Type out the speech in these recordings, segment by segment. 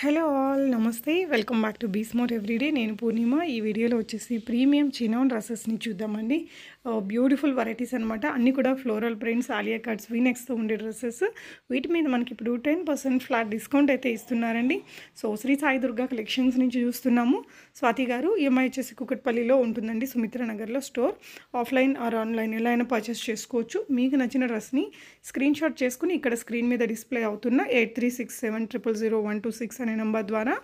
Hello all నమస్తే welcome back to బీస్మోర్ everyday. నేను పూర్ణిమ. ఈ వీడియోలో వచ్చేసి ప్రీమియం చినాన్ డ్రెస్సెస్ని చూద్దామండి. బ్యూటిఫుల్ వెరైటీస్ అనమాట. అన్నీ కూడా ఫ్లోరల్ ప్రింట్స్, ఆలియా కట్స్, వీనెక్స్తో ఉండే డ్రెస్సెస్. వీటి మీద మనకి ఇప్పుడు 10% ఫ్లాట్ డిస్కౌంట్ అయితే ఇస్తున్నారండి. సో శ్రీ సాయి దుర్గా కలెక్షన్స్ నుంచి చూస్తున్నాము. స్వాతి గారు ఈఎంఐ వచ్చేసి కుకట్పల్లిలో ఉంటుందండి, సుమిత్ర నగర్లో స్టోర్. ఆఫ్లైన్ ఆర్ ఆన్లైన్ ఎలా అయినా పర్చేస్ చేసుకోవచ్చు. మీకు నచ్చిన డ్రెస్ని స్క్రీన్ షాట్ చేసుకుని ఇక్కడ స్క్రీన్ మీద డిస్ప్లే అవుతున్న 8367000126 అనే నెంబర్ ద్వారా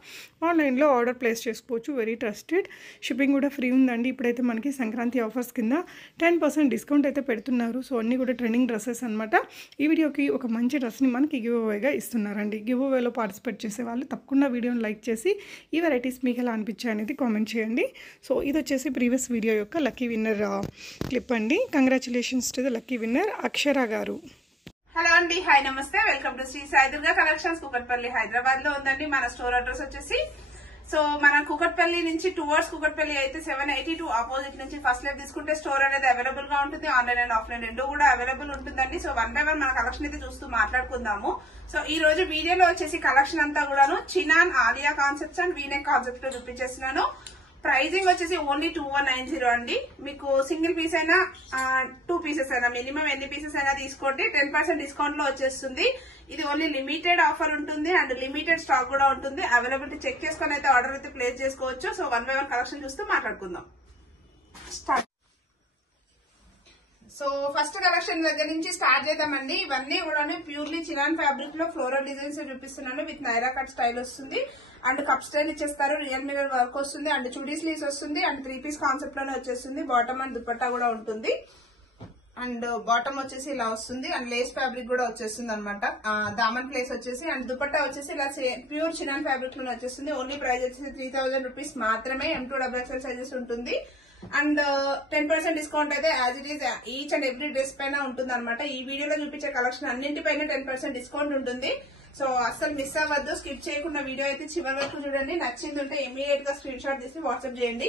ఆన్లైన్లో ఆర్డర్ ప్లేస్ చేసుకోవచ్చు. Very trusted. షిప్పింగ్ కూడా ఫ్రీ ఉందండి. ఇప్పుడైతే మనకి సంక్రాంతి ఆఫర్స్ కింద 10% డిస్కౌంట్ అయితే పెడుతున్నారు. సో అన్నీ కూడా ట్రెండింగ్ డ్రెస్సెస్ అనమాట. ఈ వీడియోకి ఒక మంచి డ్రెస్ని మనకి గివ్ అవేగా ఇస్తున్నారండి. గివ్ అవేలో పార్టిసిపేట్ చేసే వాళ్ళు తప్పకుండా వీడియోని లైక్ చేసి ఈ వెరైటీస్ మీకు ఎలా అనిపించాయి అనేది కామెంట్ చేయండి. సో ఇది వచ్చేసి ప్రీవియస్ వీడియో యొక్క లక్కీ విన్నర్ క్లిప్ అండి. Congratulations to the lucky winner Akshara గారు. హలో అండి, హాయ్ నమస్తే, welcome to Shri Sai Durga collections. Kukatpally Hyderabad లో ఉందండి మన స్టోర్ అడ్రస్ వచ్చేసి. సో మన కుకట్పల్లి నుంచి టువర్డ్స్ కుకట్పల్లి అయితే 782 ఆపోజిట్ నుంచి ఫస్ట్ లెఫ్ట్ తీసుకుంటే స్టోర్ అనేది అవైలబుల్ గా ఉంటుంది. ఆన్లైన్ అండ్ ఆఫ్లైన్ రెండు కూడా అవైలబుల్ ఉంటుందండి. సో వన్ బై వన్ మన కలెక్షన్ అయితే చూస్తూ మాట్లాడుకుందాము. సో ఈ రోజు వీడియోలో వచ్చేసి కలెక్షన్ అంతా కూడాను chinon, Alia concepts and V-neck concept లో చూపించేస్తున్నాను. ప్రైజింగ్ వచ్చేసి ఓన్లీ 2190 అండి. మీకు సింగిల్ పీస్ అయినా 2 పీసెస్ అయినా మినిమం ఎన్ని పీసెస్ అయినా తీసుకోండి, 10% డిస్కౌంట్ లో వచ్చేస్తుంది. ఇది ఓన్లీ లిమిటెడ్ ఆఫర్ ఉంటుంది అండ్ లిమిటెడ్ స్టాక్ కూడా ఉంటుంది. అవైలబిలిటీ చెక్ చేసుకుని అయితే ఆర్డర్ అయితే ప్లేస్ చేసుకోవచ్చు. So one by one collection చూస్తూ మాట్లాడుకుందాం. స్టార్ట్. సో ఫస్ట్ కలెక్షన్ దగ్గర నుంచి స్టార్ట్ చేద్దామండి. ఇవన్నీ కూడా ప్యూర్లీ చినాన్ ఫ్యాబ్రిక్ లో ఫ్లోరల్ డిజైన్స్ చూపిస్తున్నాను. విత్ నైరా కట్ స్టైల్ వస్తుంది అండ్ కప్ స్టైల్ ఇచ్చేస్తారు. రియల్ మిరర్ వర్క్ వస్తుంది అండ్ చుడీ స్లీవ్స్ వస్తుంది అండ్ 3 పీస్ కాన్సెప్ట్ లోనే వచ్చేస్తుంది. బాటమ్ అండ్ దుపట్టా కూడా ఉంటుంది అండ్ బాటమ్ వచ్చేసి ఇలా వస్తుంది అండ్ లేస్ ఫ్యాబ్రిక్ కూడా వచ్చేస్తుంది అనమాట. దామన్ ప్లేస్ వచ్చేసి అండ్ దుపట్టా వచ్చేసి ఇలా ప్యూర్ చినాన్ ఫ్యాబ్రిక్ లోనే వచ్చేస్తుంది. ఓన్లీ ప్రైస్ వచ్చేసి 3000 రూపీస్ మాత్రమే. M2XXL సైజెస్ ఉంటుంది అండ్ 10% డిస్కౌంట్ అయితే as it is each and every dress పైన ఉంటుంది అనమాట. ఈ వీడియోలో చూపించే కలెక్షన్ అన్నింటిపైన 10% డిస్కౌంట్ ఉంటుంది. సో అస్సలు మిస్ అవ్వద్దు. స్కిప్ చేయకుండా వీడియో అయితే చివరి వరకు చూడండి. నచ్చింది ఉంటే ఇమీడియట్ గా స్క్రీన్ షాట్ తీసి వాట్సాప్ చేయండి.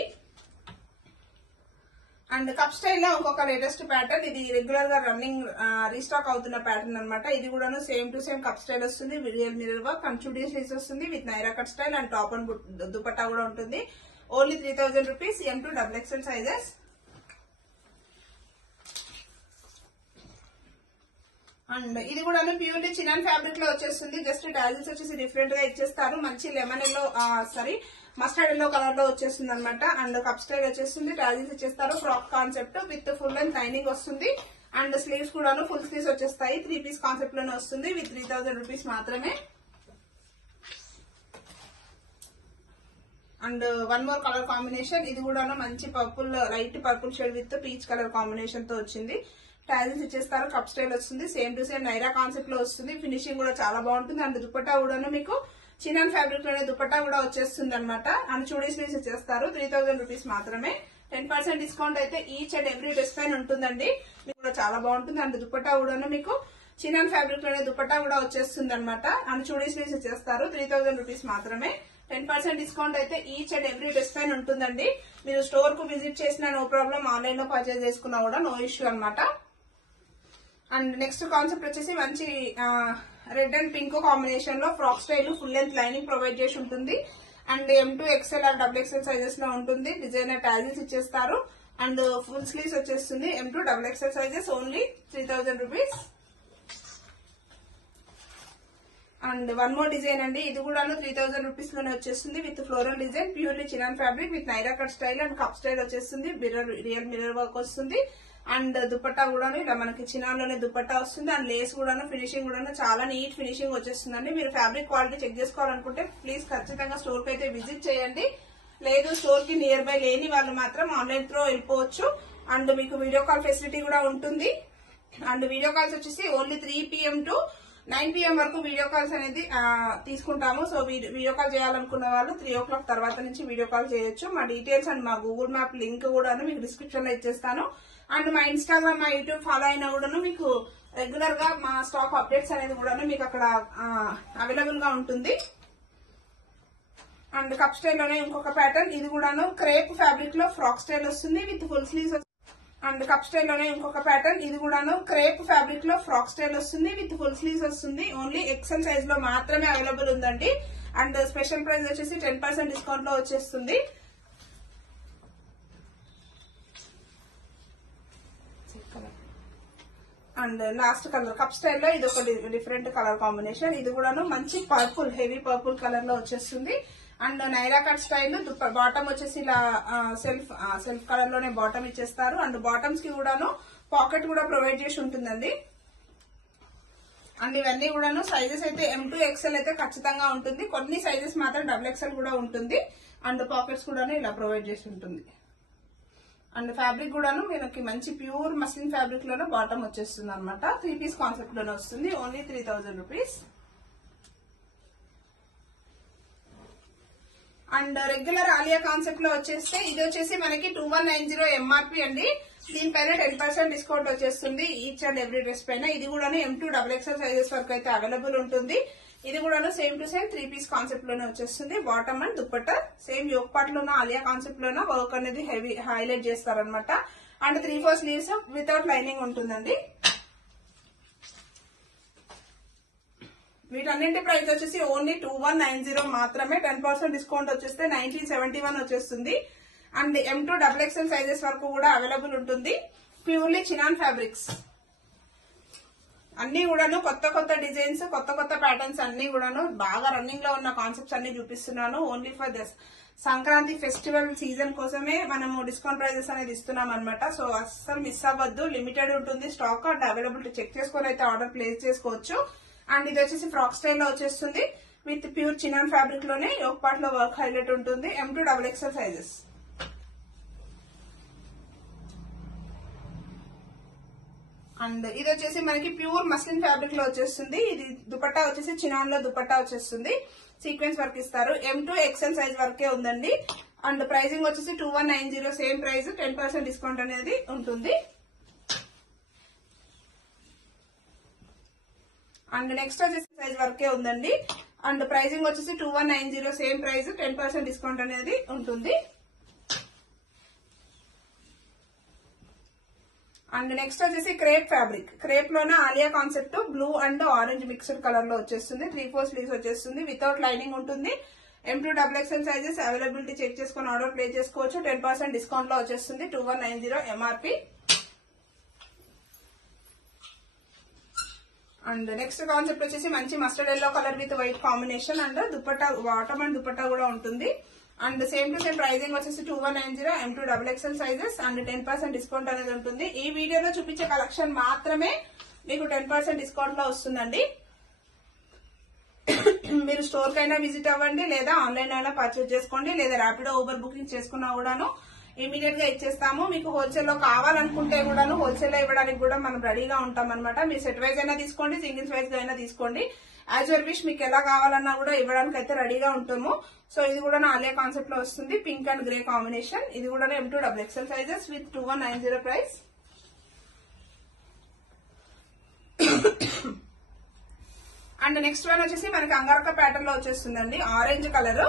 అండ్ కప్ స్టైల్ లో ఇంకొక లేటెస్ట్ ప్యాటర్న్, ఇది రెగ్యులర్ గా రన్నింగ్ రీస్టాక్ అవుతున్న ప్యాటర్న్ అనమాట. ఇది కూడా same to same cup style వస్తుంది. Real mirror work and chudi sleeves వస్తుంది with Naira cut style and top and dupatta కూడా ఉంటుంది. Only 3000 rupees. M2XXL sizes. And ఇది కూడా ప్యూర్లీ చినాన్ ఫ్యాబ్రిక్ లో వచ్చేస్తుంది. జస్ట్ టాజిల్స్ వచ్చేసి డిఫరెంట్ గా ఇచ్చేస్తారు. మంచి lemon yellow mustard yellow colour లో వచ్చేస్తుంది అనమాట. అండ్ కప్ స్టైల్ వచ్చేస్తుంది. టాజిల్స్ ఇచ్చేస్తారు. Frock concept with full and lining వస్తుంది అండ్ స్లీవ్స్ కూడా ఫుల్ స్లీవ్స్ వచ్చేస్తాయి. 3 పీస్ కాన్సెప్ట్ లోనే వస్తుంది విత్ 3000 రూపీస్ మాత్రమే. And one more colour combination, ఇది కూడా మంచి purple, light purple shade with peach colour combination తో వచ్చింది. టాజిల్స్ ఇచ్చేస్తారు. కప్ స్టైల్ వస్తుంది. Same to same Naira concept లో వస్తుంది. ఫినిషింగ్ కూడా చాలా బాగుంటుంది అండ్ దుపట్టా కూడా మీకు చినాన్ ఫ్యాబ్రిక్ లోనే దుపట్టా కూడా వచ్చేస్తుంది అనమాట. అండ్ చుడీ స్లీవ్స్ ఇచ్చేస్తారు. 3000 రూపీస్ మాత్రమే. 10% డిస్కౌంట్ అయితే ఈచ్ అండ్ ఎవ్రీ డ్రెస్ పైన ఉంటుందండి. మీకు కూడా చాలా బాగుంటుంది అండ్ దుపట్టా కూడా మీకు చినాన్ ఫ్యాబ్రిక్ లోనే దుపట్టా కూడా వచ్చేస్తుంది అనమాట. అండ్ చుడీ స్లీవ్స్ ఇచ్చేస్తారు. 3000 రూపీస్ మాత్రమే. 10% డిస్కౌంట్ అయితే ఈచ్ అండ్ ఎవ్రీ డ్రెస్ పైన ఉంటుందండి. మీరు స్టోర్ కు విజిట్ చేసినా నో ప్రాబ్లం, ఆన్లైన్ లో పర్చేజ్ చేసుకున్నా కూడా నో ఇష్యూ అనమాట. అండ్ నెక్స్ట్ కాన్సెప్ట్ వచ్చేసి మంచి రెడ్ అండ్ పింక్ కాంబినేషన్ లో frock style full length lining provide చేసి ఉంటుంది and M2XL or XXL sizes లో ఉంటుంది. డిజైనర్ టాజిల్స్ ఇచ్చేస్తారు అండ్ ఫుల్ స్లీవ్స్ వచ్చేస్తుంది. M2XXL sizes. Only 3000 rupees. And one more design అండి. ఇది కూడా 3000 రూపీస్ లోనే వచ్చేస్తుంది with floral design, purely chinon fabric with Naira cut style and cup style వచ్చేస్తుంది. రియల్ మిరర్ వర్క్ వస్తుంది అండ్ దుపట్టా కూడా ఇలా మనకి చినాన్ లోనే దుపట్టా వస్తుంది అండ్ లేస్ కూడా ఫినిషింగ్ కూడా చాలా నీట్ ఫినిషింగ్ వచ్చేస్తుందండి. మీరు ఫ్యాబ్రిక్ క్వాలిటీ చెక్ చేసుకోవాలనుకుంటే ప్లీజ్ ఖచ్చితంగా స్టోర్ కి అయితే విజిట్ చేయండి. లేదు స్టోర్ కి నియర్ బై లేని వాళ్ళు మాత్రం ఆన్లైన్ త్రూ వెళ్ళిపోవచ్చు. అండ్ మీకు వీడియో కాల్ ఫెసిలిటీ కూడా ఉంటుంది. అండ్ వీడియో కాల్స్ వచ్చేసి ఓన్లీ 3 PM to 9 PM వరకు వీడియో కాల్స్ అనేది తీసుకుంటాము. సో వీడియో కాల్ చేయాలనుకున్న వాళ్ళు 3 o'clock తర్వాత నుంచి వీడియో కాల్ చేయొచ్చు. మా డీటెయిల్స్ అండ్ మా గూగుల్ మ్యాప్ లింక్ కూడా మీకు డిస్క్రిప్షన్ లో ఇచ్చేస్తాను. అండ్ మా ఇన్స్టాగ్రామ్, మా యూట్యూబ్ ఫాలో అయినా కూడా మీకు రెగ్యులర్ గా మా స్టాక్ అప్డేట్స్ అనేది కూడా మీకు అక్కడ అవైలబుల్ గా ఉంటుంది. అండ్ కప్ స్టైల్ లోనే ఇంకొక ప్యాటర్న్, ఇది కూడా క్రేప్ ఫ్యాబ్రిక్ లో ఫ్రాక్ స్టైల్ వస్తుంది with full sleeves and cup style లోనే ఇంకొక ప్యాటర్న్, ఇది కూడా క్రేప్ ఫ్యాబ్రిక్ లో ఫ్రాక్ స్టైల్ వస్తుంది విత్ ఫుల్ స్లీవ్స్ వస్తుంది. ఓన్లీ XL సైజ్ లో మాత్రమే అవైలబుల్ ఉందండి. అండ్ స్పెషల్ ప్రైస్ వచ్చేసి 10% డిస్కౌంట్ లో వచ్చేస్తుంది. అండ్ లాస్ట్ కలర్ కప్ స్టైల్లో ఇది ఒక డిఫరెంట్ కలర్ కాంబినేషన్. ఇది కూడాను మంచి పర్పుల్, హెవీ పర్పుల్ కలర్ లో వచ్చేస్తుంది. And Naira cut style bottom వచ్చేసి ఇలా సెల్ఫ్ కలర్ లోనే బాటమ్ ఇచ్చేస్తారు. అండ్ బాటమ్స్ కి కూడాను పాకెట్ కూడా ప్రొవైడ్ చేసి ఉంటుందండి. అండ్ ఇవన్నీ కూడాను సైజెస్ అయితే M2 XL అయితే ఖచ్చితంగా ఉంటుంది. కొన్ని సైజెస్ మాత్రం XXL కూడా ఉంటుంది. అండ్ పాకెట్స్ కూడాను ఇలా ప్రొవైడ్ చేసి ఉంటుంది. అండ్ ఫ్యాబ్రిక్ కూడాను మనకి మంచి ప్యూర్ మస్లిన్ ఫ్యాబ్రిక్ లోనే బాటమ్ వచ్చేస్తుంది అనమాట. 3 పీస్ కాన్సెప్ట్ లోనే వస్తుంది. Only 3000 rupees. And regular Alia concept లో వచ్చేస్తే ఇది వచ్చేసి మనకి 2190 MRP అండి. దీనిపైన 10% డిస్కౌంట్ వచ్చేస్తుంది ఈచ్ అండ్ ఎవ్రీ డ్రెస్ పైన. ఇది కూడా M2 XXL సైజెస్ వరకు అయితే అవైలబుల్ ఉంటుంది. ఇది కూడా same to same 3 piece concept లోనే వచ్చేస్తుంది. Bottom and dupatta same yoke part లోన ఆలియా కాన్సెప్ట్ లోన వర్క్ అనేది హెవీ హైలైట్ చేస్తారనమాట. అండ్ 3/4 స్లీవ్స్ వితౌట్ లైనింగ్ ఉంటుందండి. వీటన్నింటి ప్రైస్ వచ్చేసి ఓన్లీ 2190 మాత్రమే. 10% డిస్కౌంట్ వచ్చేస్తే 1971 వచ్చేస్తుంది. అండ్ M2 XXL సైజెస్ వరకు కూడా అవైలబుల్ ఉంటుంది. ప్యూర్లీ చినాన్ ఫ్యాబ్రిక్స్ అన్ని కూడాను కొత్త కొత్త డిజైన్స్, కొత్త కొత్త ప్యాటర్న్స్ అన్ని కూడాను బాగా రన్నింగ్ లో ఉన్న కాన్సెప్ట్స్ అన్ని చూపిస్తున్నాను. Only for this Sankranti festival season కోసమే మనము డిస్కౌంట్ ప్రైజెస్ అనేది ఇస్తున్నాం అనమాట. సో అస్సలు మిస్ అవ్వద్దు. లిమిటెడ్ ఉంటుంది స్టాక్. అండ్ అవైలబిలిటీ చెక్ చేసుకొని అయితే ఆర్డర్ ప్లేస్ చేసుకోవచ్చు. అండ్ ఇది వచ్చేసి ఫ్రాక్ స్టైల్ లో వచ్చేస్తుంది విత్ ప్యూర్ చినాన్ ఫ్యాబ్రిక్ లోనే యోక్ పార్ట్ లో వర్క్ హైలైట్ ఉంటుంది. M2 XXL sizes. అండ్ ఇది వచ్చేసి మనకి ప్యూర్ మస్లిన్ ఫ్యాబ్రిక్ లో వచ్చేస్తుంది. ఇది దుపట్టా వచ్చేసి చినాన్ లో దుపట్టా వచ్చేస్తుంది. సీక్వెన్స్ వర్క్ ఇస్తారు. M2 XL సైజ్ వరకే ఉందండి. అండ్ ప్రైసింగ్ వచ్చేసి 2190 సేమ్ ప్రైస్. 10% డిస్కౌంట్ అనేది ఉంటుంది. అండ్ నెక్స్ట్ వచ్చేసి సైజ్ వరకే ఉందండి. అండ్ ప్రైసింగ్ వచ్చేసి 2190 సేమ్ ప్రైస్. 10% డిస్కౌంట్ అనేది ఉంటుంది. అండ్ నెక్స్ట్ వచ్చేసి క్రేప్ ఫ్యాబ్రిక్. క్రేప్ లోనే Alia concept blue and orange mixed colour లో వచ్చేస్తుంది. 3/4 స్లీవ్స్ వచ్చేస్తుంది. వితౌట్ లైనింగ్ ఉంటుంది. M2 XXL sizes availability check చేసుకుని ఆర్డర్ ప్లేస్ చేసుకోవచ్చు. 10% డిస్కౌంట్ లో వచ్చేస్తుంది. 2190 MRP. అండ్ నెక్స్ట్ కాన్సెప్ట్ వచ్చేసి మంచి mustard yellow colour with white combination. And dupatta bottom and dupatta కూడా ఉంటుంది. And same to same pricing వచ్చేసి 2190 M2 XXL sizes. And 10% discount అనేది ఉంటుంది. ఈ వీడియోలో చూపించే కలెక్షన్ మాత్రమే మీకు 10% డిస్కౌంట్ లో వస్తుందండి. మీరు స్టోర్ కైనా విజిట్ అవ్వండి, లేదా ఆన్లైన్ అయినా పర్చేజ్ చేసుకోండి, లేదా ర్యాపిడో ఊబర్ బుకింగ్ చేసుకున్నా కూడాను ఇమీడియట్ గా ఇచ్చేస్తాము. మీకు హోల్సేల్ లో కావాలనుకుంటే కూడాను హోల్సేల్ లో ఇవ్వడానికి కూడా మనం రెడీగా ఉంటాం అనమాట. మీరు సెట్ వైజ్ అయినా తీసుకోండి, సింగిల్స్ వైజ్ గా అయినా తీసుకోండి. యాజ్ యువర్ విష్ మీకు ఎలా కావాలన్నా కూడా ఇవ్వడానికి అయితే రెడీగా ఉంటాము. సో ఇది కూడా ఆలియా కాన్సెప్ట్ లో వస్తుంది. Pink and grey combination. ఇది కూడా M2 XXL sizes with 2190 price. And next one వచ్చేసి మనకి అంగారక ప్యాటర్న్ లో వచ్చేస్తుందండి. Orange colour.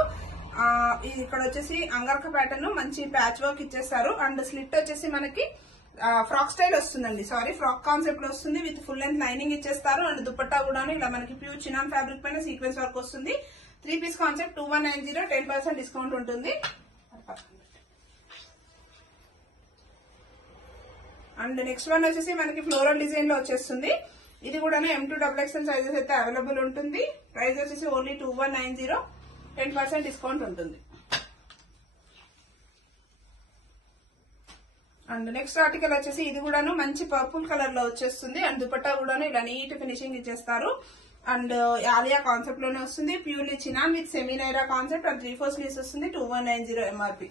ఇక్కడ వచ్చేసి అంగారక ప్యాటర్న్ మంచి ప్యాచ్ వర్క్ ఇచ్చేస్తారు. అండ్ స్లిట్ వచ్చేసి మనకి ఫ్రాక్ స్టైల్ వస్తుందండి. సారీ, ఫ్రాక్ కాన్సెప్ట్ లో వస్తుంది. విత్ ఫుల్ లెంత్ లైనింగ్ ఇచ్చేస్తారు. అండ్ దుపట్టా కూడా ఇలా మనకి ప్యూర్ చినాన్ ఫ్యాబ్రిక్ పైన సీక్వెన్స్ వర్క్ వస్తుంది. 3 పీస్ కాన్సెప్ట్ 2190. 10% డిస్కౌంట్ ఉంటుంది. అండ్ నెక్స్ట్ వన్ వచ్చేసి మనకి ఫ్లోరల్ డిజైన్ లో వచ్చేస్తుంది. ఇది కూడా M2 XXL సైజెస్ అయితే అవైలబుల్ ఉంటుంది. ప్రైస్ వచ్చేసి ఓన్లీ 2190. 10% డిస్కౌంట్ ఉంటుంది. అండ్ నెక్స్ట్ ఆర్టికల్ వచ్చేసి ఇది కూడాను మంచి పర్పుల్ కలర్ లో వచ్చేస్తుంది. అండ్ దుపట్టా కూడాను ఇలా నీట్ ఫినిషింగ్ ఇచ్చేస్తారు. అండ్ ఆలియా కాన్సెప్ట్ లోనే వస్తుంది. Purely chinon with semi Naira concept. And 3/4 sleeves వస్తుంది. 2190 MRP.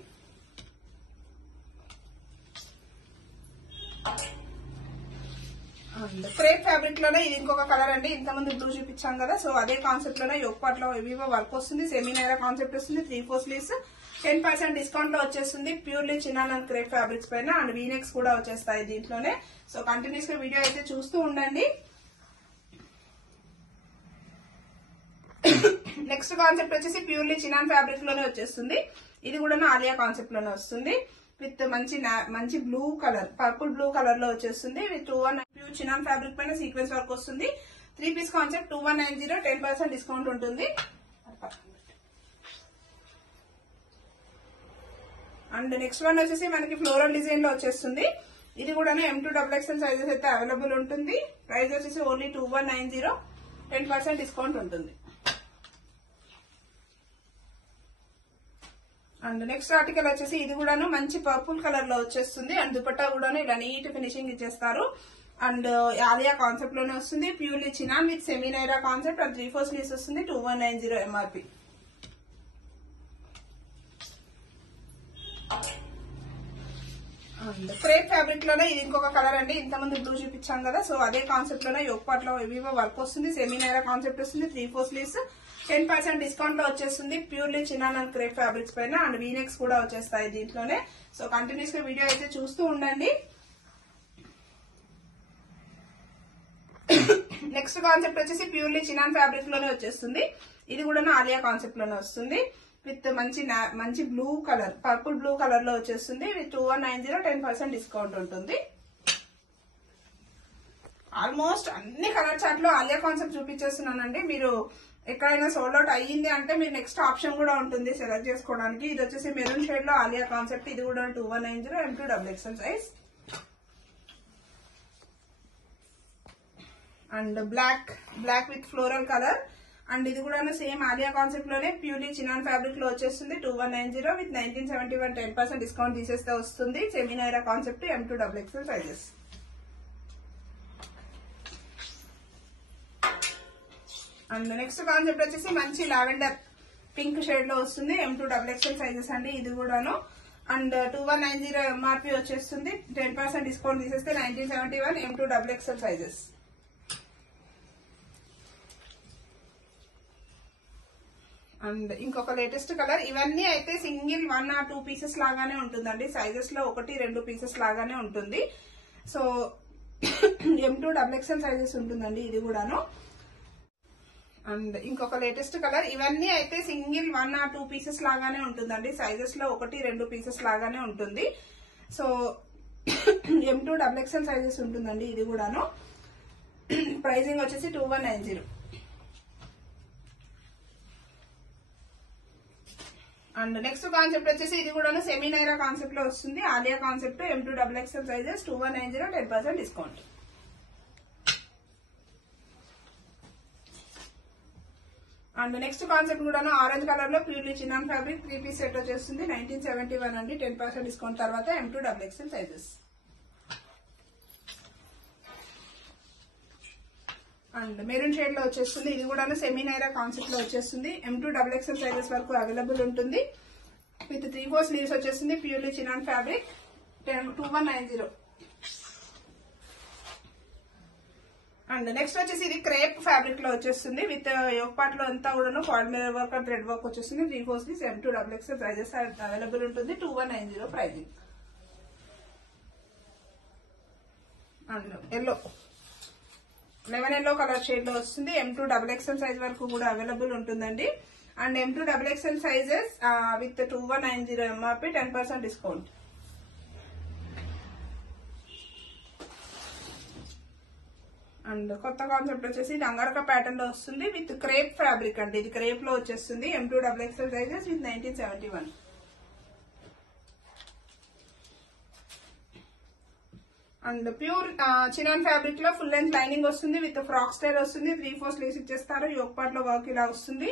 అండ్ క్రేప్ ఫ్యాబ్రిక్ లోనే ఇది ఇంకొక కలర్ అండి. ఇంతకుముందు బ్లూ చూపించాం కదా, సో అదే కాన్సెప్ట్ లోనే యోక్ పార్ట్ లో వివో వర్క్ వస్తుంది. సెమీ నైరా కాన్సెప్ట్ వస్తుంది. 3/4 స్లీవ్స్. 10% డిస్కౌంట్ లో వచ్చేస్తుంది. Purely chinon and crepe fabrics పైన. అండ్ వీనెక్స్ కూడా వచ్చేస్తాయి దీంట్లోనే. సో కంటిన్యూస్ గా వీడియో అయితే చూస్తూ ఉండండి. నెక్స్ట్ కాన్సెప్ట్ వచ్చేసి ప్యూర్లీ చినాన్ ఫ్యాబ్రిక్ లోనే వచ్చేస్తుంది. ఇది కూడా ఆలియా కాన్సెప్ట్ లోనే వస్తుంది. విత్ మంచి blue colour, purple blue colour లో వచ్చేస్తుంది. విత్ 2190 ప్యూర్ చినాన్ ఫ్యాబ్రిక్ పైన సీక్వెన్స్ వర్క్ వస్తుంది. 3 పీస్ కాన్సెప్ట్ 2190. 10% డిస్కౌంట్ ఉంటుంది. అండ్ నెక్స్ట్ వన్ వచ్చేసి మనకి ఫ్లోరల్ డిజైన్ లో వచ్చేస్తుంది. ఇది కూడా M2XXL సైజెస్ అయితే అవైలబుల్ ఉంటుంది. ప్రైస్ వచ్చేసి ఓన్లీ 2190, 10% డిస్కౌంట్ ఉంటుంది. అండ్ నెక్స్ట్ ఆర్టికల్ వచ్చేసి ఇది కూడాను మంచి పర్పుల్ కలర్ లో వచ్చేస్తుంది. అండ్ దుపట్టా కూడాను ఇలా నీట్ ఫినిషింగ్ ఇచ్చేస్తారు. అండ్ ఆలియా కాన్సెప్ట్ లోనే వస్తుంది. Purely chinon with semi Naira concept and 3/4 sleeves వస్తుంది. 2190 MRP. అండ్ క్రేప్ ఫ్యాబ్రిక్ లోనే ఇది ఇంకొక కలర్ అండి. ఇంతమంది బ్లూ చూపించాం కదా, సో అదే కాన్సెప్ట్ లోనే యోక్ పార్ట్ లో వివో వర్క్ వస్తుంది. సెమీ నైరా కాన్సెప్ట్ వస్తుంది. 3/4 స్లీవ్స్ 10% డిస్కౌంట్ లో వచ్చేస్తుంది. Purely chinon and crepe fabrics పైన. అండ్ వీనెక్స్ కూడా వచ్చేస్తాయి దీంట్లోనే. సో కంటిన్యూస్ గా వీడియో అయితే చూస్తూ ఉండండి. నెక్స్ట్ కాన్సెప్ట్ వచ్చేసి ప్యూర్లీ చినాన్ ఫ్యాబ్రిక్ లోనే వచ్చేస్తుంది. ఇది కూడా ఆలియా కాన్సెప్ట్ లోనే వస్తుంది. విత్ మంచి blue colour, purple blue colour లో వచ్చేస్తుంది. విత్ 2190, 10% డిస్కౌంట్ ఉంటుంది. ఆల్మోస్ట్ అన్ని కలర్ చార్ట్ లో ఆలియా కాన్సెప్ట్ చూపించేస్తున్నానండి. మీరు ఎక్కడైనా సోల్డ్ అవుట్ అయ్యింది అంటే మీరు నెక్స్ట్ ఆప్షన్ కూడా ఉంటుంది సెలెక్ట్ చేసుకోవడానికి. ఇది వచ్చేసి మెరూన్ షేడ్ లో ఆలియా కాన్సెప్ట్. ఇది కూడా 2190, M2XXL size. And black with floral colour. And ఇది కూడా సేమ్ ఆలియా కాన్సెప్ట్ లోనే ప్యూర్లీ చినాన్ ఫ్యాబ్రిక్ లో వచ్చేస్తుంది. 2190 విత్ 1971, 10% డిస్కౌంట్ తీసేస్తే వస్తుంది. Semi Naira concept, M2XXL sizes. And next concept వచ్చేసి మంచి లావెండర్ పింక్ షేడ్ లో వస్తుంది. M2XXL సైజెస్ అండి ఇది కూడాను. అండ్ 2190 MRP వచ్చేస్తుంది. 10% డిస్కౌంట్ తీసేస్తే 1971, M2XXL సైజెస్. అండ్ ఇంకొక లేటెస్ట్ కలర్. ఇవన్నీ అయితే సింగిల్ 1 or 2 పీసెస్ లాగానే ఉంటుందండి. సైజెస్ లో 1-2 పీసెస్ లాగానే ఉంటుంది. సో M2XXL సైజెస్ ఉంటుందండి ఇది కూడాను. అండ్ ఇంకొక లేటెస్ట్ కలర్. ఇవన్నీ అయితే సింగిల్ 1 or 2 పీసెస్ లాగానే ఉంటుందండి. సైజెస్ లో 1-2 పీసెస్ లాగానే ఉంటుంది. సో M2XXL సైజెస్ ఉంటుందండి ఇది కూడాను. ప్రైజింగ్ వచ్చేసి 2190. అండ్ నెక్స్ట్ కాన్సెప్ట్ వచ్చేసి ఇది కూడా సెమీ నైరా కాన్సెప్ట్ లో వస్తుంది. Alia concept, M2XXL sizes, 2190, 10% discount. And next concept కూడా ఆరెంజ్ కలర్ లో purely chinon fabric 3 piece set వచ్చేస్తుంది. 1971 అండి. 10% డిస్కౌంట్ తర్వాత M2XXL sizes. And maroon shade లో వచ్చేస్తుంది. ఇది కూడా సెమీ నైరా కాన్సెప్ట్ లో వచ్చేస్తుంది. M2XXL సైజెస్ వరకు అవైలబుల్ ఉంటుంది. విత్ 3/4 స్లీవ్స్ వచ్చేస్తుంది. Purely chinon fabric, 2190. And next వచ్చేసి ఇది క్రేప్ ఫ్యాబ్రిక్ లో వచ్చేస్తుంది. విత్ యోక్ పార్ట్ లో అంతా కూడా foil mirror work and thread work వచ్చేస్తుంది. 3/4 స్లీవ్స్, M2XXL సైజెస్ అవైలబుల్ ఉంటుంది. 2190 pricing. And yellow, lemon yellow colour shade లో వస్తుంది. M2XXL సైజ్ వరకు కూడా అవైలబుల్ ఉంటుందండి. And M2XXL sizes with 2190 MRP, 10% discount. And కొత్త కాన్సెప్ట్ వచ్చేసి ఇది అంగరక ప్యాటర్న్ లో వస్తుంది. విత్ క్రేప్ ఫ్యాబ్రిక్ అండి. ఇది క్రేప్ లో వచ్చేస్తుంది. M2XXL sizes with 1971. And pure chinon fabric లో ఫుల్ లెంత్ లైనింగ్ వస్తుంది. విత్ ఫ్రాక్ స్టైల్ వస్తుంది. 3/4 స్లీవ్స్ ఇచ్చేస్తారు. యోక్ పార్ట్ లో వర్క్ ఇలా వస్తుంది.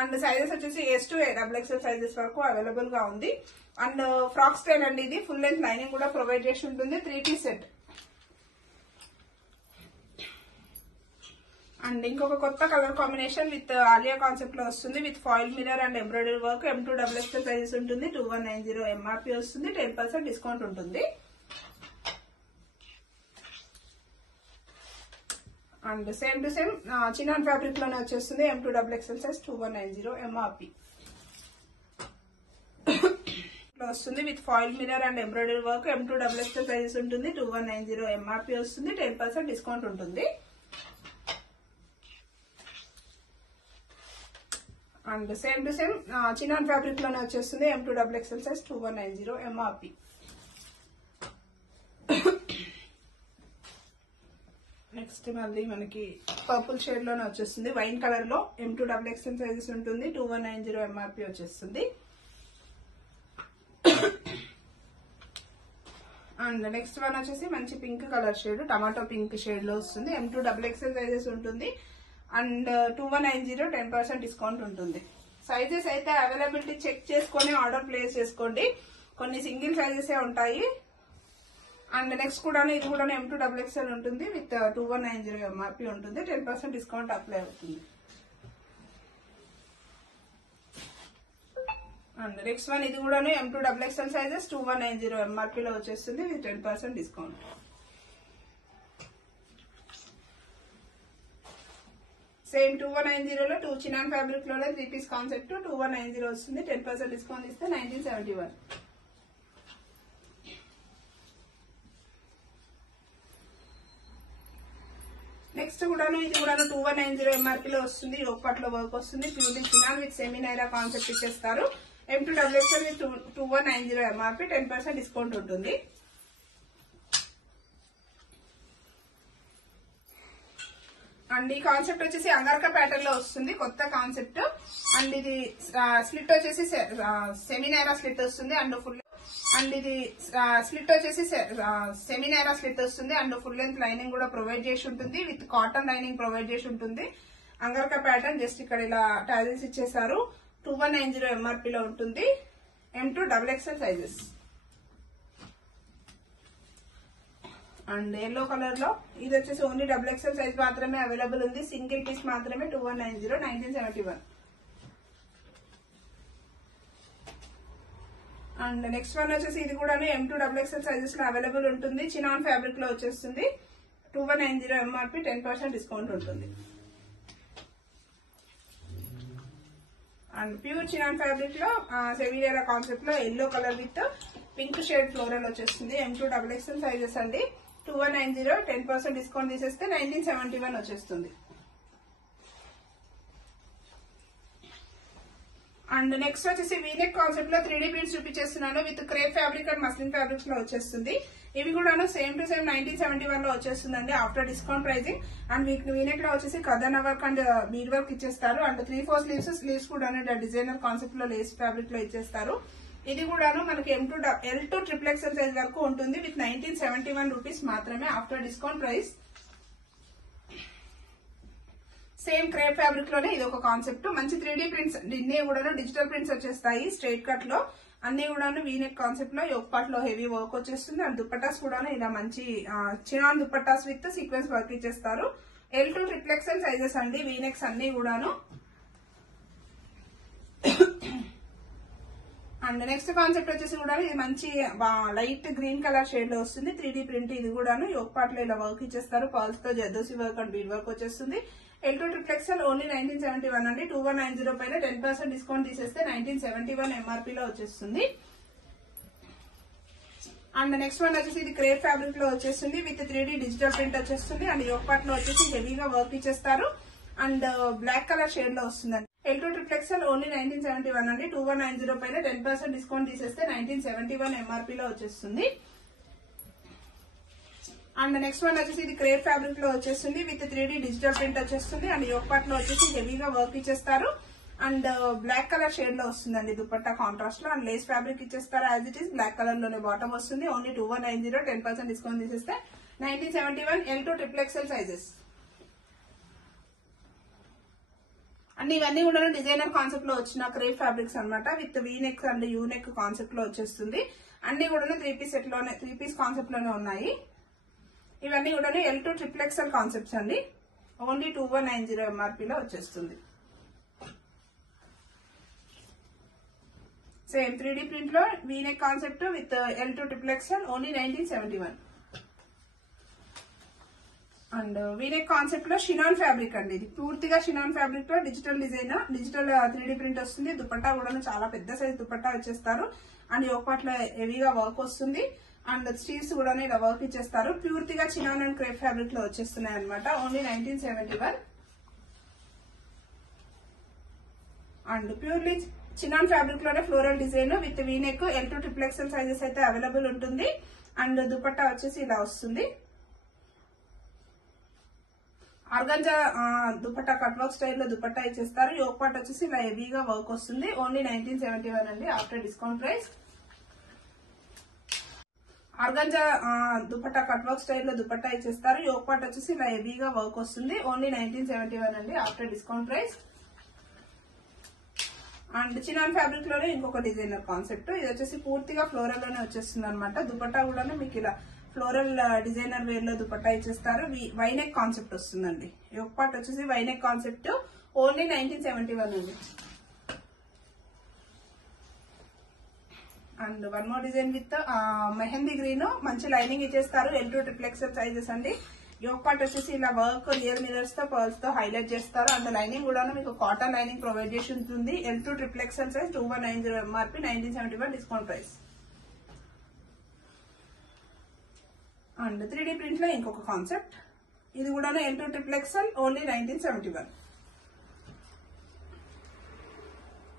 అండ్ సైజెస్ వచ్చేసి S to XXL సైజెస్ వరకు అవైలబుల్ గా ఉంది. అండ్ ఫ్రాక్ స్టైల్ అండి ఇది. ఫుల్ లెంత్ లైనింగ్ కూడా ప్రొవైడ్ చేసి ఉంటుంది. 3 పీస్ సెట్. అండ్ ఇంకొక కొత్త colour combination with Alia concept లో వస్తుంది. With foil mirror and embroidery work. M2XXL sizes ఉంటుంది. 2190 MRP వస్తుంది. 10% డిస్కౌంట్ ఉంటుంది. And same to same chinon fabric లోనే వచ్చేస్తుంది. M2XXL సైజ్, 2190 MRP వస్తుంది. With foil mirror and embroidery work. M2XXL sizes ఉంటుంది. 2190 MRP వస్తుంది. 10% డిస్కౌంట్ ఉంటుంది. And same to same chinon fabric లోనే వచ్చేస్తుంది. M2XXL size, 2190 MRP. నెక్స్ట్ మళ్ళీ మనకి పర్పుల్ షేడ్ లోనే వచ్చేస్తుంది. వైన్ కలర్ లో M2XXL సైజెస్ ఉంటుంది. 2190 MRP వచ్చేస్తుంది. అండ్ నెక్స్ట్ వన్ వచ్చేసి మంచి pink colour shade, tomato pink shade లో వస్తుంది. M2XXL సైజెస్ ఉంటుంది. అండ్ 2190 10% డిస్కౌంట్ ఉంటుంది. సైజెస్ అయితే అవైలబిలిటీ చెక్ చేసుకొని ఆర్డర్ ప్లేస్ చేసుకోండి. కొన్ని సింగిల్ సైజెస్ ఉంటాయి. అండ్ నెక్స్ట్ కూడా ఇది కూడా M2XXL ఉంటుంది విత్ 2190 MRP ఉంటుంది. 10% డిస్కౌంట్ అప్లై అవుతుంది. అండ్ నెక్స్ట్ వన్ ఇది కూడా M2XXL సైజెస్ 2190 MRP లో వచ్చేస్తుంది విత్ 10% డిస్కౌంట్. సేమ్ 2190 లో 2 చినాన్ ఫ్యాబ్రిక్ లోనే 3 పీస్ కాన్సెప్ట్ 2190 వస్తుంది. 10% డిస్కౌంట్ ఇస్తే 1971. నెక్స్ట్ కూడా ఇది కూడా 2190 MRP లో వస్తుంది. యోగపాట్లో వర్క్ వస్తుంది. Purely chinon with semi Naira concept ఇచ్చేస్తారు. M2XXL విత్ 2190 MRP 10% డిస్కౌంట్ ఉంటుంది. అండ్ ఈ కాన్సెప్ట్ వచ్చేసి అంగార్కా ప్యాటర్న్ లో వస్తుంది. కొత్త కాన్సెప్ట్. అండ్ ఇది స్లిట్ వచ్చేసి సెమీనైరా స్లిట్ వస్తుంది. అండ్ ఫుల్ అండ్ ఇది స్లిట్ వచ్చేసి సెమీనైరా స్లిట్ వస్తుంది. అండ్ ఫుల్ లెంత్ లైనింగ్ కూడా ప్రొవైడ్ చేసి ఉంటుంది. విత్ కాటన్ లైనింగ్ ప్రొవైడ్ చేసి ఉంటుంది. అంగార్కా ప్యాటర్న్ జస్ట్ ఇక్కడ ఇలా టాజిల్స్ ఇచ్చేసారు. 2190 MRP లో ఉంటుంది. M2XXL sizes. And yellow colour లో ఇది వచ్చేసి ఓన్లీ XXL సైజ్ మాత్రమే అవైలబుల్ ఉంది. సింగిల్ పీస్ మాత్రమే 2190 1971. అండ్ నెక్స్ట్ వన్ వచ్చేసి ఇది కూడా M2XXL సైజెస్ లో అవైలబుల్ ఉంటుంది. చినాన్ ఫ్యాబ్రిక్ లో వచ్చేస్తుంది. 2190 MRP 10% డిస్కౌంట్ ఉంటుంది. అండ్ ప్యూర్ చినాన్ ఫ్యాబ్రిక్ లో సెమీనైరా కాన్సెప్ట్ లో yellow colour with pink shade floral వచ్చేస్తుంది. M2XXL సైజెస్ అండి. 2190 10% డిస్కౌంట్ తీసేస్తే 1971 వచ్చేస్తుంది. అండ్ నెక్స్ట్ వచ్చేసి వీనెక్ కాన్సెప్ట్ లో 3D ప్రింట్స్ చూపించేస్తున్నాను. With crepe fabric and muslin fabrics లో వచ్చేస్తుంది. ఇవి కూడా సేమ్ టు సేమ్ 1971 లో వచ్చేస్తుందండి after discount pricing. And V neck లో వచ్చేసి కథన వర్క్ అండ్ బీడ్ వర్క్ ఇచ్చేస్తారు. అండ్ 3/4 స్లీవ్స్ కూడా డిజైనర్ కాన్సెప్ట్ లో లేస్ ఫ్యాబ్రిక్ లో ఇచ్చేస్తారు. ఇది కూడాను మనకి L2XXL సైజ్ వరకు ఉంటుంది. విత్ 1971 రూపీస్ మాత్రమే after discount price. Same crepe fabric లోనే ఇది ఒక కాన్సెప్ట్. మంచి 3D ప్రింట్స్ ఇన్ని కూడా డిజిటల్ ప్రింట్స్ వచ్చేస్తాయి. స్ట్రైట్ కట్ లో అన్ని కూడా వీనెక్ కాన్సెప్ట్ లో యోగ్ పార్ట్ లో హెవీ వర్క్ వచ్చేస్తుంది. అండ్ దుపట్టాస్ కూడా ఇలా మంచి chinon dupattas with sequence work ఇచ్చేస్తారు. L2XXL సైజెస్ అండి వీనెక్స్ అన్ని కూడాను. అండ్ నెక్స్ట్ కాన్సెప్ట్ వచ్చేసి కూడా ఇది మంచి లైట్ గ్రీన్ కలర్ షేడ్ లో వస్తుంది. 3D ప్రింట్ ఇది కూడాను యోగ్ పార్ట్ లో ఇలా వర్క్ ఇచ్చేస్తారు. పర్ల్స్ తో zardozi work and bead work వచ్చేస్తుంది. L2XXL ఓన్లీ 1971 అండి. 2190 పైన 10% డిస్కౌంట్ తీసేస్తే 1971 MRP లో వచ్చేస్తుంది. అండ్ నెక్స్ట్ వన్ వచ్చేసి ఇది క్రేప్ ఫ్యాబ్రిక్ లో వచ్చేస్తుంది. విత్ 3D డిజిటల్ ప్రింట్ వచ్చేస్తుంది. అండ్ యోగ్ పార్ట్ లో వచ్చేసి హెవీగా వర్క్ ఇచ్చేస్తారు. అండ్ బ్లాక్ కలర్ షేడ్ లో వస్తుందండి. L2XXL ఓన్లీ 1971 అండి. 2190 పైన 10% డిస్కౌంట్ తీసేస్తే 1971 MRP లో వచ్చేస్తుంది. అండ్ నెక్స్ట్ వన్ వచ్చేసి ఇది క్రేప్ ఫ్యాబ్రిక్ లో వచ్చేస్తుంది. విత్ 3D డిజిటల్ ప్రింట్ వచ్చేస్తుంది. అండ్ యోగ్ పార్ట్ లో వచ్చేసి హెవీగా వర్క్ ఇచ్చేస్తారు. అండ్ బ్లాక్ కలర్ షేడ్ లో వస్తుందండి దుపట్టా కాంట్రాస్ట్ లో. అండ్ లేస్ ఫ్యాబ్రిక్ ఇచ్చేస్తారు. As it is black colour లోనే బాటమ్ వస్తుంది. ఓన్లీ 2190 10% డిస్కౌంట్ తీసేస్తే 1971 L2XXL సైజెస్. అండ్ ఇవన్నీ కూడా డిజైనర్ కాన్సెప్ట్ లో వచ్చిన క్రేప్ ఫ్యాబ్రిక్స్ అనమాట. With V-neck and U-neck concept లో వచ్చేస్తుంది. అన్ని కూడా 3 పీస్ సెట్ లోనే 3 పీస్ కాన్సెప్ట్ లోనే ఉన్నాయి. ఇవన్నీ కూడా L2XXL కాన్సెప్ట్స్ అండి. ఓన్లీ 2190 MRP లో వచ్చేస్తుంది. సేమ్ 3D ప్రింట్ లో V neck concept with L2XXL only 1971. And V-neck concept లో షినాన్ ఫ్యాబ్రిక్ అండి. ఇది పూర్తిగా షినాన్ ఫ్యాబ్రిక్ లో digital design, digital 3D print వస్తుంది. దుపట్టా కూడా చాలా పెద్ద సైజ్ దుపట్టా వచ్చేస్తారు. అండ్ యోగ్ పార్ట్ లో హెవీగా వర్క్ వస్తుంది. అండ్ స్లీవ్స్ కూడా ఇలా వర్క్ ఇచ్చేస్తారు. పూర్తిగా చినాన్ అండ్ క్రేప్ ఫ్యాబ్రిక్ లో వచ్చేస్తున్నాయి అనమాట. Only 1971. And purely chinon fabric లోనే floral design with V neck L2XXL sizes అయితే అవైలబుల్ ఉంటుంది. అండ్ దుపట్టా వచ్చేసి ఇలా వస్తుంది. ఆర్గంజా దుపట్టా కట్ వర్క్ స్టైల్లో దుపట్టా ఇచ్చేస్తారు. యోగ్ పార్ట్ వచ్చేసి ఇలా హెవీగా వర్క్ వస్తుంది. ఓన్లీ 1971 అండి after discount price. Organza dupatta cut work స్టైల్లో దుపట్టా ఇచ్చేస్తారు. యోక్ పార్ట్ వచ్చేసి ఇలా హెవీగా వర్క్ వస్తుంది. ఓన్లీ 1971 అండి after discount price. And chinon fabric లోనే ఇంకొక డిజైనర్ కాన్సెప్ట్. ఇది వచ్చేసి పూర్తిగా ఫ్లోరల్ లోనే వచ్చేస్తుంది అనమాట. దుపట్టా కూడా మీకు ఇలా ఫ్లోరల్ డిజైనర్ వేర్ లో దుపట్టా ఇచ్చేస్తారు. వైనెక్ కాన్సెప్ట్ వస్తుందండి. యోక్ పార్ట్ వచ్చేసి వైనెక్ కాన్సెప్ట్. ఓన్లీ 1971 అండి. And one more design with mehndi green, మంచి లైనింగ్ ఇచ్చేస్తారు. L2 XXL సైజెస్ అండి. యోక్ పార్ట్ వచ్చేసి ఇలా వర్క్ రియల్ మిరర్స్ తో పర్ల్స్ తో హైలైట్ చేస్తారు. అండ్ లైనింగ్ కూడా మీకు కాటన్ లైనింగ్ ప్రొవైడ్ చేసి ఉంటుంది. L2 XXL size 2190 MRP 1971 discount price. And 3D print లో ఇంకొక కాన్సెప్ట్. ఇది కూడా L2 XXL only 1971.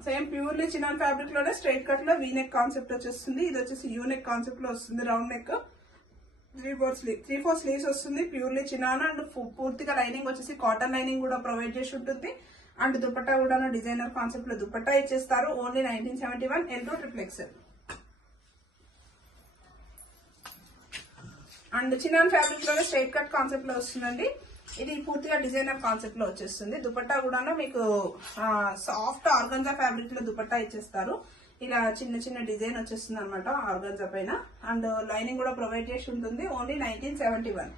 Same purely chinon fabric లోనే స్ట్రైట్ కట్ లో వీనెక్ కాన్సెప్ట్ వచ్చేస్తుంది. ఇది వచ్చేసి యూనెక్ కాన్సెప్ట్ లో వస్తుంది. రౌండ్ నెక్ 3/4 స్లీవ్స్ వస్తుంది. ప్యూర్లీ చినాన్ అండ్ పూర్తిగా లైనింగ్ వచ్చేసి కాటన్ లైనింగ్ కూడా ప్రొవైడ్ చేసి ఉంటుంది. అండ్ దుపట్టా కూడా డిజైనర్ కాన్సెప్ట్ లో దుపట్టా ఇచ్చేస్తారు. Only 1971 L2 XXL. And chinon fabric లోనే స్ట్రైట్ కట్ కాన్సెప్ట్ లో వస్తుందండి. ఇది పూర్తిగా డిజైనర్ కాన్సెప్ట్ లో వచ్చేస్తుంది. దుపట్టా కూడా మీకు సాఫ్ట్ ఆర్గంజా ఫ్యాబ్రిక్ లో దుపట్టా ఇచ్చేస్తారు. ఇలా చిన్న చిన్న డిజైన్ వచ్చేస్తుంది అనమాట ఆర్గంజా పైన. అండ్ లైనింగ్ కూడా ప్రొవైడ్ చేసి ఉంటుంది. Only 1971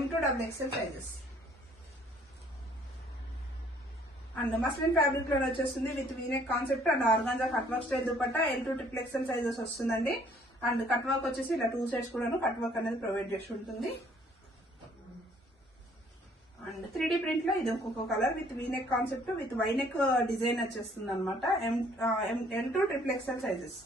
M2 XXL sizes. And muslin fabric లో వచ్చేస్తుంది with V neck concept and organza cut work style dupatta. L2 XXL sizes వస్తుందండి. అండ్ కట్ వర్క్ వచ్చేసి ఇలా 2 సైడ్స్ కూడా కట్ వర్క్ అనేది ప్రొవైడ్ చేసి ఉంటుంది. అండ్ 3D ప్రింట్ లో ఇది ఒక్కొక్క colour with V neck concept with V-neck design వచ్చేస్తుంది అనమాట. L2 XXL sizes.